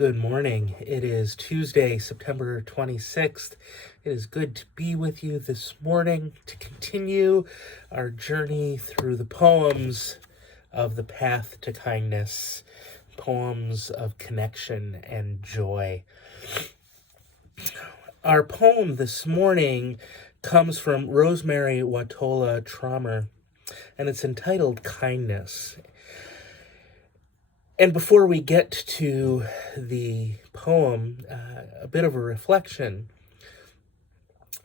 Good morning. It is Tuesday, September 26th. It is good to be with you this morning to continue our journey through the poems of the path to kindness, poems of connection and joy. Our poem this morning comes from Rosemary Watola Trommer, and it's entitled Kindness. And before we get to the poem, a bit of a reflection.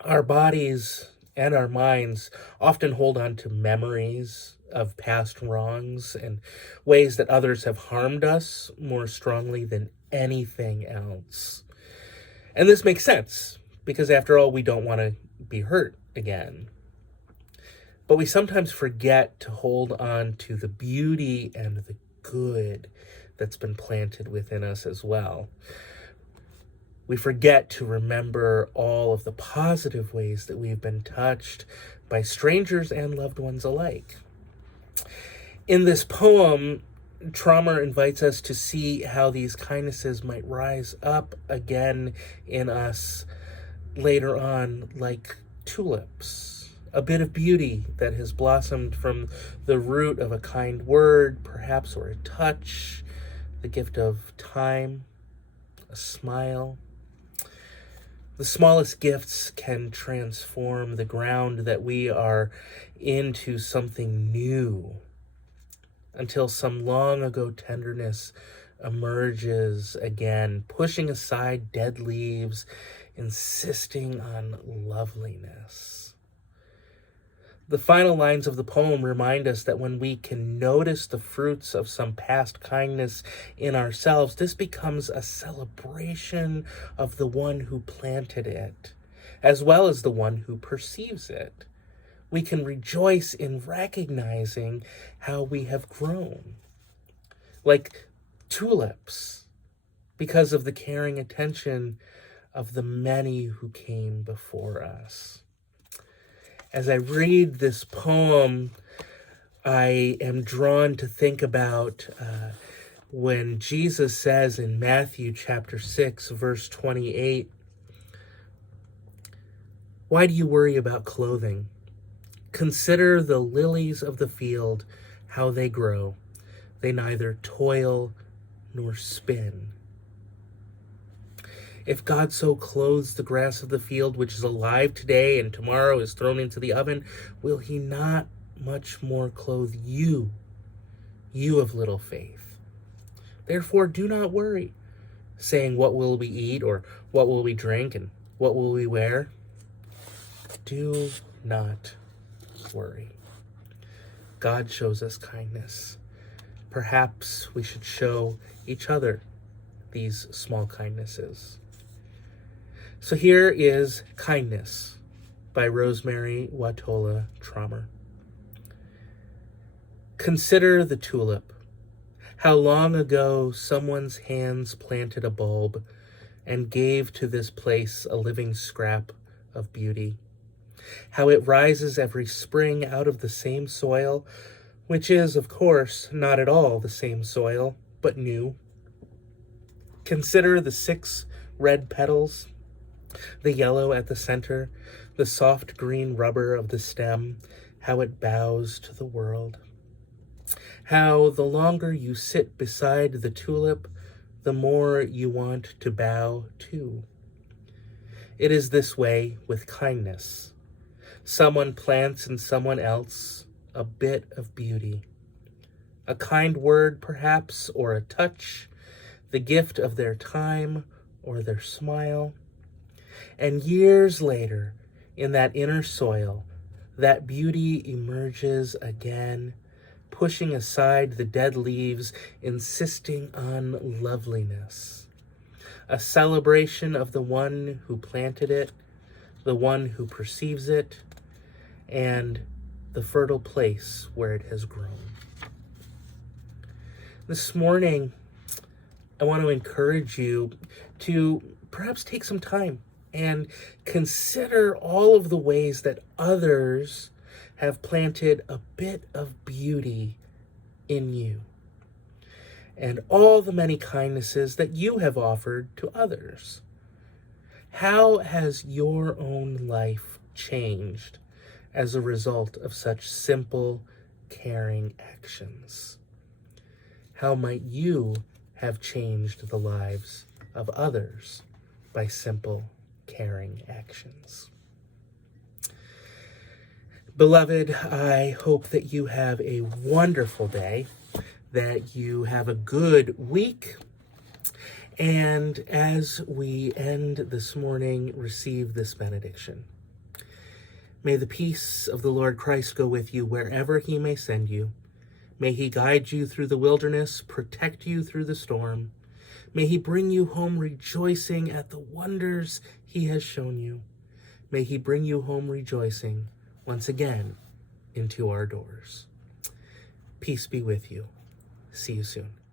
Our bodies and our minds often hold on to memories of past wrongs and ways that others have harmed us more strongly than anything else. And this makes sense, because after all, we don't want to be hurt again. But we sometimes forget to hold on to the beauty and the good that's been planted within us as well. We forget to remember all of the positive ways that we've been touched by strangers and loved ones alike. In this poem, Trommer invites us to see how these kindnesses might rise up again in us later on, like tulips. A bit of beauty that has blossomed from the root of a kind word, perhaps, or a touch, the gift of time, a smile. The smallest gifts can transform the ground that we are into something new, until some long ago tenderness emerges again, pushing aside dead leaves, insisting on loveliness. The final lines of the poem remind us that when we can notice the fruits of some past kindness in ourselves, this becomes a celebration of the one who planted it, as well as the one who perceives it. We can rejoice in recognizing how we have grown, like tulips, because of the caring attention of the many who came before us. As I read this poem, I am drawn to think about when Jesus says in Matthew chapter 6, verse 28, "Why do you worry about clothing? Consider the lilies of the field, how they grow. They neither toil nor spin. If God so clothes the grass of the field, which is alive today and tomorrow is thrown into the oven, will he not much more clothe you, you of little faith? Therefore do not worry, saying, what will we eat, or what will we drink, and what will we wear? Do not worry." God shows us kindness. Perhaps we should show each other these small kindnesses. So here is Kindness by Rosemary Watola Trommer. Consider the tulip. How long ago someone's hands planted a bulb and gave to this place a living scrap of beauty. How it rises every spring out of the same soil, which is, of course, not at all the same soil, but new. Consider the 6 red petals, the yellow at the center, the soft green rubber of the stem, how it bows to the world. How the longer you sit beside the tulip, the more you want to bow too. It is this way with kindness. Someone plants in someone else a bit of beauty. A kind word, perhaps, or a touch, the gift of their time or their smile. And years later, in that inner soil, that beauty emerges again, pushing aside the dead leaves, insisting on loveliness. A celebration of the one who planted it, the one who perceives it, and the fertile place where it has grown. This morning, I want to encourage you to perhaps take some time and consider all of the ways that others have planted a bit of beauty in you. and all the many kindnesses that you have offered to others. How has your own life changed as a result of such simple, caring actions? How might you have changed the lives of others by simple, caring actions? Beloved, I hope that you have a wonderful day, that you have a good week, and as we end this morning, receive this benediction. May the peace of the Lord Christ go with you wherever he may send you. May he guide you through the wilderness, protect you through the storm. May he bring you home rejoicing at the wonders he has shown you. May he bring you home rejoicing once again into our doors. Peace be with you. See you soon.